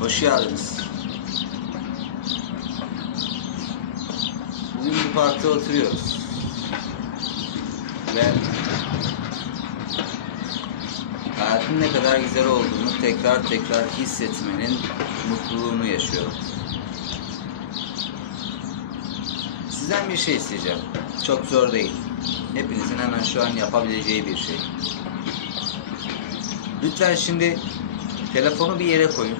Hoş geldiniz. Bugün bir parkta oturuyoruz. Ve hayatın ne kadar güzel olduğunu tekrar tekrar hissetmenin mutluluğunu yaşıyorum. Sizden bir şey isteyeceğim. Çok zor değil. Hepinizin hemen şu an yapabileceği bir şey. Lütfen şimdi telefonu bir yere koyun.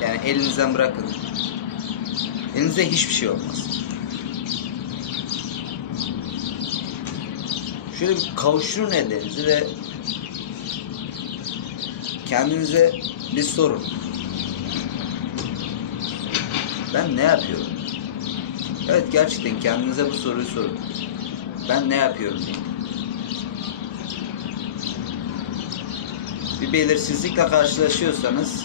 Yani elinizden bırakın. Elinizde hiçbir şey olmaz. Şöyle bir kavuşturun ellerinizi ve kendinize bir sorun. Ben ne yapıyorum? Evet gerçekten kendinize bu soruyu sorun. Ben ne yapıyorum diye. Bir belirsizlikle karşılaşıyorsanız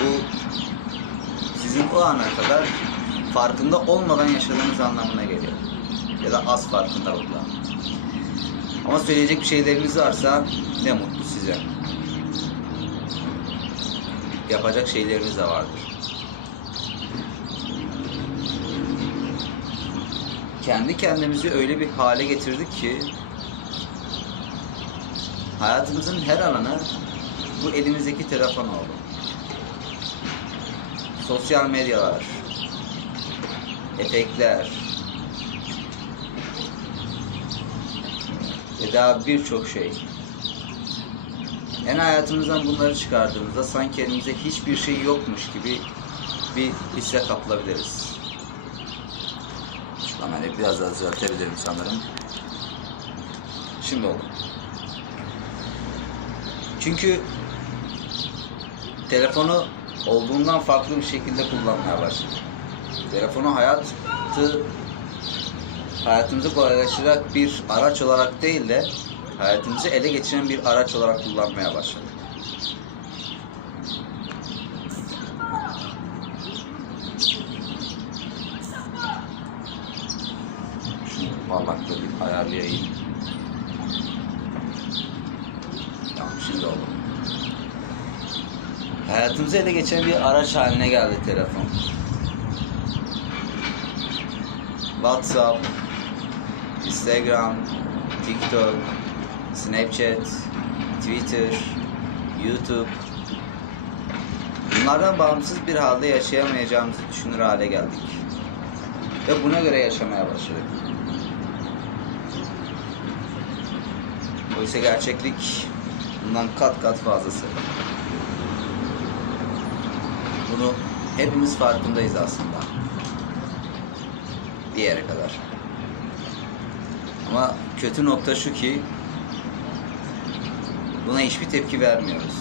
bu sizin o ana kadar farkında olmadan yaşadığınız anlamına geliyor. Ya da az farkındalıkla. Ama söyleyecek bir şeyleriniz varsa ne mutlu size. Yapacak şeyleriniz de vardır. Kendi kendimizi öyle bir hale getirdik ki hayatımızın her alanı bu elimizdeki telefon oldu. Sosyal medyalar, efektler ve daha birçok şey. Yani hayatımızdan bunları çıkardığımızda sanki elimizde hiçbir şey yokmuş gibi bir hisse kapılabiliriz. Şu kamerayı biraz daha düzeltebilirim sanırım. Şimdi oldu. Çünkü telefonu olduğundan farklı bir şekilde kullanmaya başladık. Telefonu hayatı hayatımızı kolaylaştıracak bir araç olarak değil de hayatımızı ele geçiren bir araç olarak kullanmaya başladık. Şunu parlaklığı bir ayarlayayım. Şimdi oldu. Hayatımızı ele geçiren bir araç haline geldi telefon. WhatsApp, Instagram, TikTok, Snapchat, Twitter, YouTube. Bunlardan bağımsız bir halde yaşayamayacağımızı düşünür hale geldik. Ve buna göre yaşamaya başladık. Oysa gerçeklik bundan kat kat fazlası. Bunu hepimiz farkındayız aslında. Bir yere kadar. Ama kötü nokta şu ki buna hiçbir tepki vermiyoruz.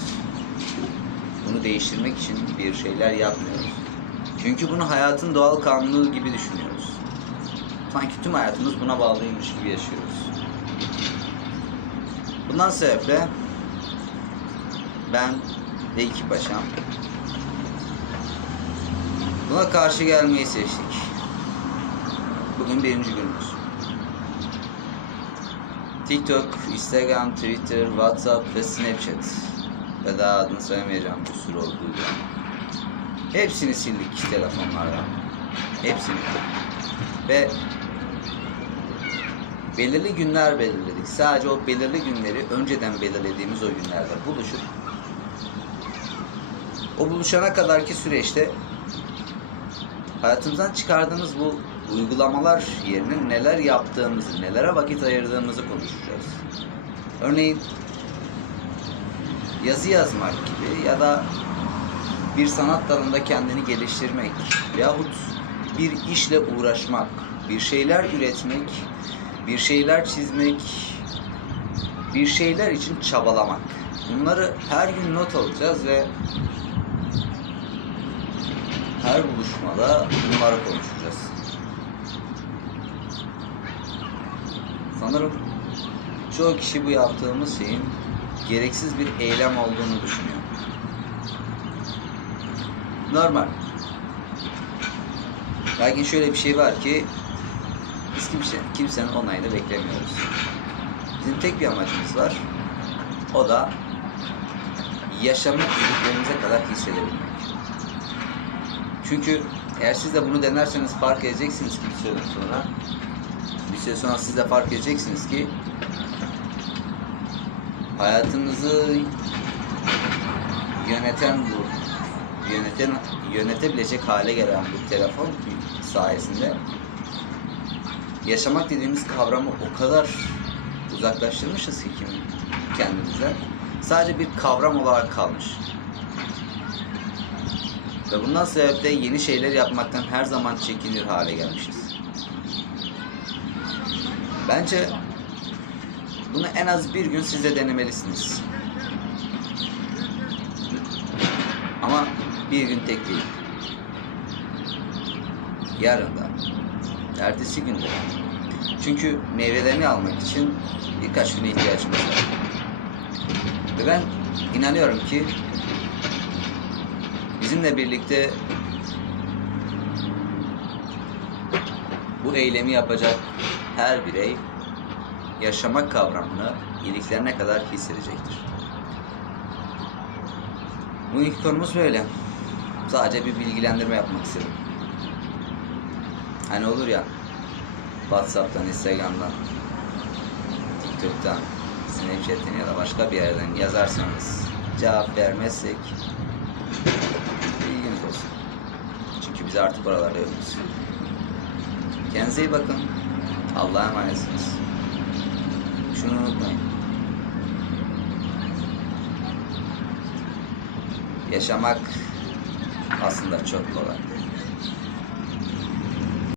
Bunu değiştirmek için bir şeyler yapmıyoruz. Çünkü bunu hayatın doğal kanunu gibi düşünüyoruz. Sanki tüm hayatımız buna bağlıymış gibi yaşıyoruz. Bundan sebeple ben ve iki paşam buna karşı gelmeyi seçtik. Bugün birinci günümüz. TikTok, Instagram, Twitter, WhatsApp ve Snapchat ve daha adını söylemeyeceğim bir sürü olduğu gibi. Hepsini sildik telefonlardan. Hepsini. Ve belirli günler belirledik. Sadece o belirli günleri önceden belirlediğimiz o günlerde buluşup o buluşana kadarki süreçte hayatımızdan çıkardığımız bu uygulamalar yerine neler yaptığımızı, nelere vakit ayırdığımızı konuşacağız. Örneğin yazı yazmak gibi ya da bir sanat dalında kendini geliştirmek yahut bir işle uğraşmak, bir şeyler üretmek, bir şeyler çizmek, bir şeyler için çabalamak. Bunları her gün not alacağız ve her buluşmada bunları konuşacağız. Sanırım çoğu kişi bu yaptığımız şeyin gereksiz bir eylem olduğunu düşünüyor. Normal. Lakin şöyle bir şey var ki biz kimse, kimsenin onayını beklemiyoruz. Bizim tek bir amacımız var. O da yaşamı iliklerinize kadar hissedebilmek. Çünkü eğer siz de bunu denerseniz fark edeceksiniz ki bir süre sonra bir süre sonra siz de fark edeceksiniz ki hayatınızı yöneten bu yöneten yönetebilecek hale gelen bu telefon sayesinde yaşamak dediğimiz kavramı o kadar uzaklaştırmışız ki kendimize. Sadece bir kavram olarak kalmış. Ve bundan sebep de yeni şeyler yapmaktan her zaman çekinir hale gelmişiz. Bence bunu en az bir gün siz de denemelisiniz. Ama bir gün tek değil. Yarın da. Ertesi günde. Çünkü meyvelerini almak için birkaç güne ihtiyacımız var. Ve ben inanıyorum ki bizimle birlikte bu eylemi yapacak her birey yaşamak kavramını iliklerine kadar hissedecektir. Bu ilk konumuz böyle. Sadece bir bilgilendirme yapmak istedim. Hani olur ya Whatsapp'tan, Instagram'dan, TikTok'tan, Snapchat'ten ya da başka bir yerden yazarsanız cevap vermezsek biz artık oralarda yokuz. Kendinize iyi bakın. Allah'a emanetsiniz. Şunu unutmayın. Yaşamak aslında çok kolay.